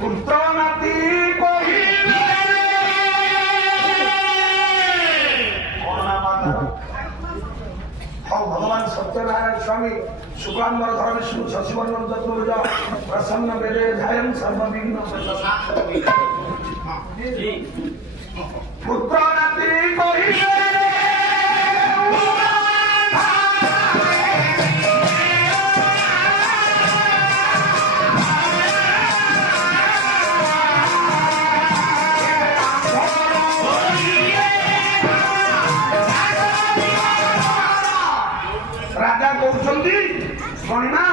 पुत्र नाती कहिबे भगवान सत्यनारायण स्वामी शुक्लांबर धर विष्णु शशिवर्ण चतुर्भुज प्रसन्न वेदे ध्यायं सर्वविघ्न पुत्र नाती कहिबे राजा कहते शोना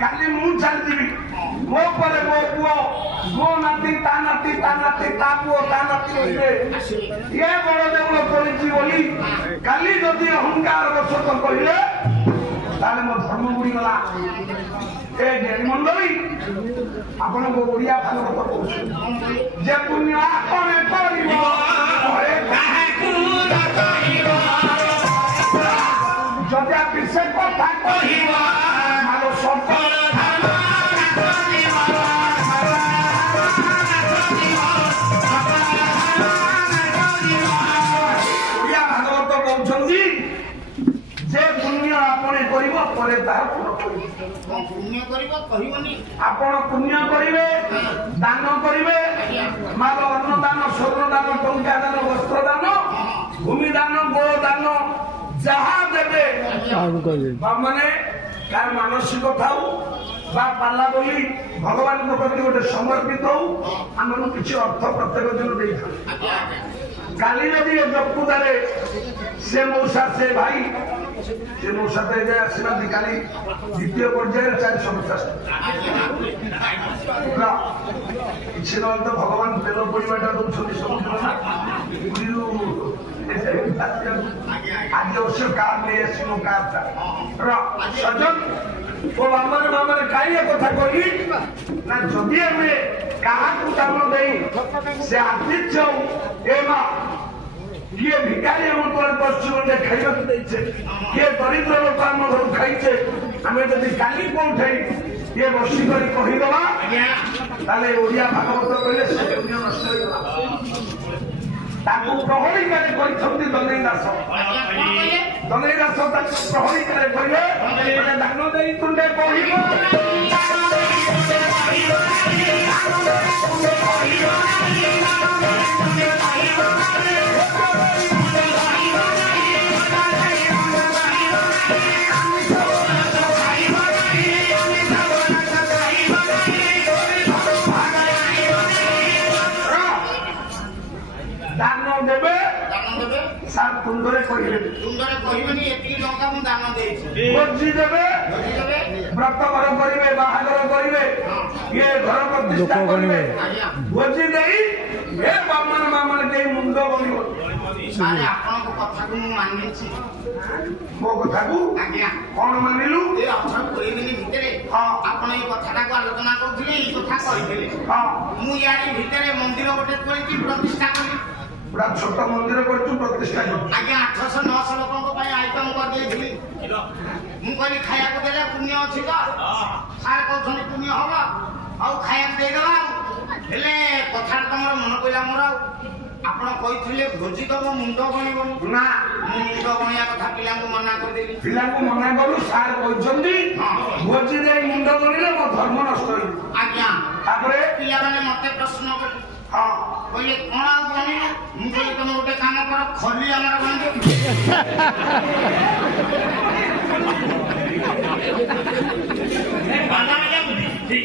काली मु चलती मो पर मो पुओ गो नाती ता नाती ता नाती ता पुओ ता नाती ये बड़ देवल करी बोली काली जदि अहंकार बसत कहले ताले मो धर्म बुड़ी गला ए ज्ञानी मंडली आपण को ओडिया भागवत कहू जे पुण्य आपने करिवो घरे काहे कुल करिवो जदि आप से कथा कहिबा मारो संपर्क भागवत कहते जे पुण्य आपने करिब परे तार पुण्य करिब कहिबनी आपण पुण्य करिवे दान करिवे मारो अन्न दान स्वर्ण दान टंका दान वस्त्र दान भूमि दान गो दान जहा देवे माने तार मानसिक थाऊ बा पाला बोली भगवान को प्रति गोटे समर्पित हो आम किसी अर्थ प्रत्येक दिन दे काली जदि जपुदारे से मौसा से भाई से मौसा तो ये आसना काली द्वितीय पर्याय 450 किसी ना तो भगवान तेल पड़ाटा दौरान समुद्र ना आज अवश्य कार नहीं आसो कार सजन वो मामर मामर कहीं कथा कही ना जदि हमें क्या दान दे से आतिथ्य ए माँ किए भिकारी हम तोर पश्चिम खाइबा किए दरिद्र लोक आम घर खाइचे आम जदि काली कौन ये बसी कर कहीदबा ताले ओडिया भागवत कहले से पुण्य नष्ट होइबा ताकू प्रहरी करे कहिथंती दनै दास ताकू प्रहरी करे कहले माने दान देई तुंडे कहिबो सार तुंडरे कहिबनी एती लंका मु दान देछि बजी देबे व्रत घर करिवे बाहागर करिवे ये घर प्रतिष्ठा करिवे बजी देई ए बामन मामन के मुंड बनिबो सारे आपन को कथा को माननी छी मो कथा को आज्ञा कोन मानिलु ए अपन कोई दिन भितरे हां आपन ए कथाटा को आलोचना करथिले ई कथा कहिथिले हां मु यारी भितरे मंदिर गोटे करिछि प्रतिष्ठा करी पूरा छोट मंदिर करछु प्रतिष्ठा करछु आज्ञा 800 900 लोकन को पय आइटम कर देथिली मु कहली खाया को देले पुण्य अछि का सार कहथनि पुण्य होगा आ खाया दे देबा हेले कथा तमर मन कइला मोर आपण कहिथिले भोजी दब मुंड बनिबो ना मुंड बनिया कथा पिला को मना कर देली पिला को मना करू सार कहछंती भोजी दे मुंड बनिले मो धर्म नष्ट होई आज्ञा तापरे पिला माने मते प्रश्न कर हां कहले कोना बनि मु कहली तुम गोटे काम कर खली हमर बन दे बाना में ठीक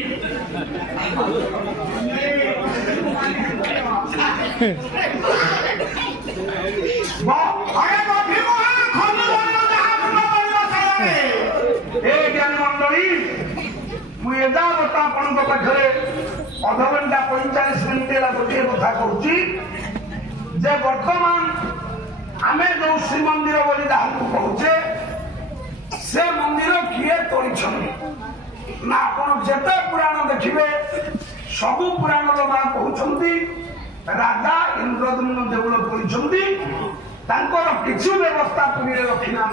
बा अरे बापी मो खली बनिबो जहा मुंड बनिबो सारे ए ज्ञान मंडली मु एदा बता आपण को पाखरे अध घंटा 45 मिनिट गोटे कथा कहूँ जे वर्तमान आम जो श्रीमंदिर बोली कहे से मंदिर किए तोड़ी ना आप जिते पुराण देखिए सबू पुराण माँ कहते राजा इंद्रद्युम्न देउल कर किसी व्यवस्था पुरी रखिना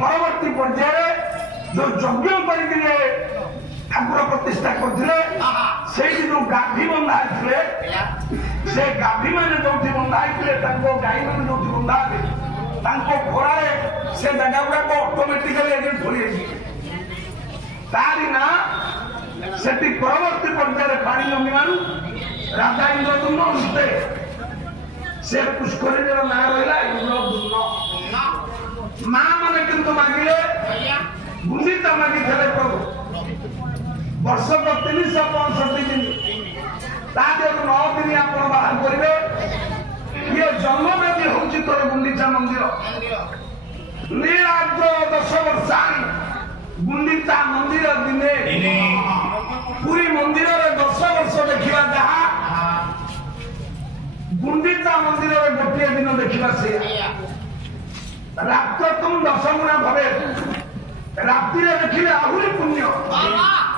परवर्ती पर्याय जो यज्ञ करके ठाकुर प्रतिष्ठा करते ସେଇଠି ଯୋଉ ଗାଭୀ ବନ୍ଧା ହେଇଥିଲେ ସେ ଗାଭୀ ମାନେ ଯୋଉଠି ବନ୍ଧା ହେଇଥିଲେ ତାଙ୍କ ଗାଈ ମାନେ ଯୋଉଠି ବନ୍ଧା ହେବେ ତାଙ୍କ ଖରାରେ ସେ ଜାଗା ଗୁଡାକ ଅଟୋମେଟିକାଲି ଏଠି ପଡିଯାଇଛି। ତାରି ନା ସେଠି ପରବର୍ତ୍ତୀ ପର୍ଯ୍ୟାୟରେ ପାଣି ଜମିବାରୁ ରାଜା ଇନ୍ଦ୍ରଦୁମ୍ନ ଉଠେ ସେ ପୁଷ୍କରିଣୀର ନାଁ ରହିଲା ଇନ୍ଦ୍ରଦୁମ୍ନ। ମା ମାନେ କିନ୍ତୁ ମାଗିଲେ ଗୁଣ୍ଡିଚା ମାଗିଥିଲେ ପ୍ରଭୁ ବର୍ଷକ 365 ଦିନ ତା ଦେହରୁ 9 ଦିନ ଆପଣ ବାହାର କରିବେ। ଇଏ ଜନ୍ମବେଦୀ ହଉଛି ତୋର ଗୁଣ୍ଡିଚା ମନ୍ଦିର। ନୀଳାଦ୍ର 10 ବର୍ଷାଣି ଗୁଣ୍ଡିଚା ମନ୍ଦିର ଦିନେ ପୁରୀ ମନ୍ଦିରରେ 10 ବର୍ଷ ଦେଖିବା ଯାହା ଗୁଣ୍ଡିଚା ମନ୍ଦିରରେ ଗୋଟିଏ ଦିନ ଦେଖିବା ସେଇଆ। ରାତ୍ର ତୁମ 10 ଗୁଣା ଭବେ ରାତିରେ ଦେଖିଲେ ଆହୁରି ପୁଣ୍ୟ।